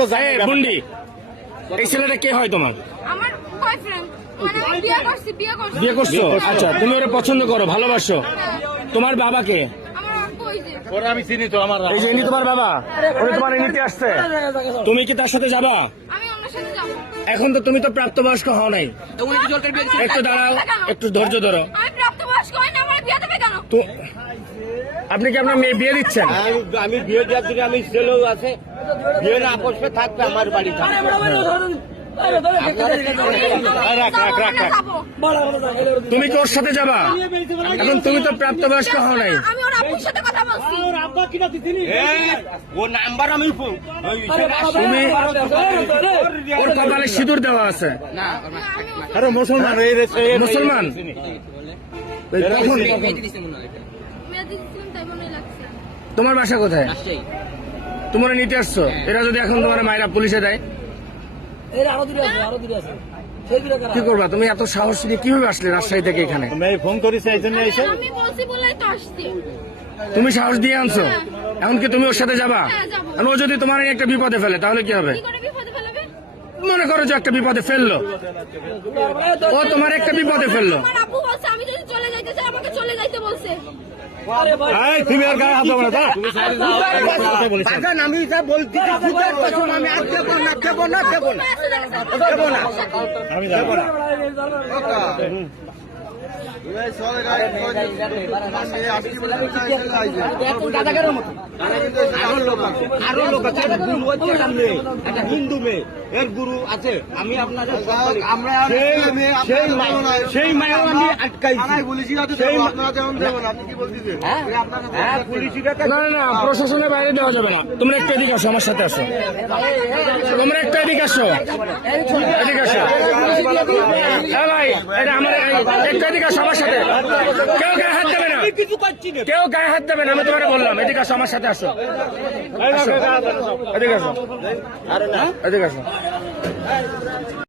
তো যায় বুন্ডি, এই ছেলেটা কে হয় তোমার? আমার বয়ফ্রেন্ড, মানে আমি বিয়ে করছি। আচ্ছা, তুমি ওরা পছন্দ করো, ভালোবাসো। তোমার বাবাকে? আমার আব্বু ওই যে। ওরা আমি চিনি তো, আমার এই যে ইনি তোমার বাবা, উনি তোমার নিতে আসছে। তুমি কি তার সাথে যাবা? আমি ওনার সাথে যাব। এখন তো তুমি তো প্রাপ্তবয়স্ক হও নাই। একটু দাঁড়াও, একটু ধৈর্য ধরো। আমি প্রাপ্তবয়স্ক হই না, আমার বিয়ে দেবে কেন? তো আপনি কি আপনার মেয়ে বিয়ে দিচ্ছেন? আমি বিয়ে দেওয়ার জন্য আমি ছেলেও আছে, বিয়ে না বসবে থাকবে আমার বাড়ি থাকবে। তুমি কি ওর সাথে যাবা? এখন তুমি তো প্রাপ্তবয়স্ক হও নাই। আমি ওর আব্বুর সাথে কথা বলছি। ও নাম্বার আমি তুমি ওর কপালে সিঁদুর দেওয়া আছে। আরে মুসলমান মুসলমান? কখন? মেয়ে দিয়েছিলাম তাই মনে লাগছে। তোমার বাসা কোথায়? তোমরা নিতে আসছো? এরা যদি এখন তোমার মায়েরা পুলিশে দেয় কি করবা? তুমি এত সাহস নিয়ে কিভাবে আসলে রাজশাহী থেকে এখানে? মেয়ে ফোন করেছে এই জন্য এসে আমি বলছি বলেই তো আসছি। তুমি সাহস দিয়ে আনছো, এখন কি তুমি ওর সাথে যাবা? হ্যাঁ, যাবো। আর ও যদি তোমার একটা বিপদে ফেলে তাহলে কি হবে? কি করে বিপদে ফেলবে? মনে করো যে একটা বিপদে ফেললো, ও তোমার একটা বিপদে ফেললো। আমার আব্বু বলছে আমি যদি চলে যাইতে চাই আমাকে চলে যাইতে বলছে। তুমি আর গায়ে হাত দেবো না, তা? আমি যা বলছি আমি আর দেবো না দেবো না দেবো না দেবো না আমি যাবো না। আরো লোক আছে, একটা গুরু হচ্ছে সামনে, একটা হিন্দু মেয়ে, এর গুরু আছে। আমি আপনাদের সেই মায়ের আমি আটকাইছি। না না, প্রশাসনের বাইরে দেওয়া যাবে না। তোমরা একটু এদিকে আসো, আমার সাথে আসো। তোমরা একটু এদিকে আসো, এদিকে আসো। হ্যাঁ ভাই, এটা আমার একটু এদিকে আসো আমার সাথে। কেউ গায়ে হাত দেবে না, কেউ গায়ে হাত দেবে না, আমি তোমাকে বললাম। এদিকে আসো, আমার সাথে আসো। এদিকে আসো, এদিকে আসো।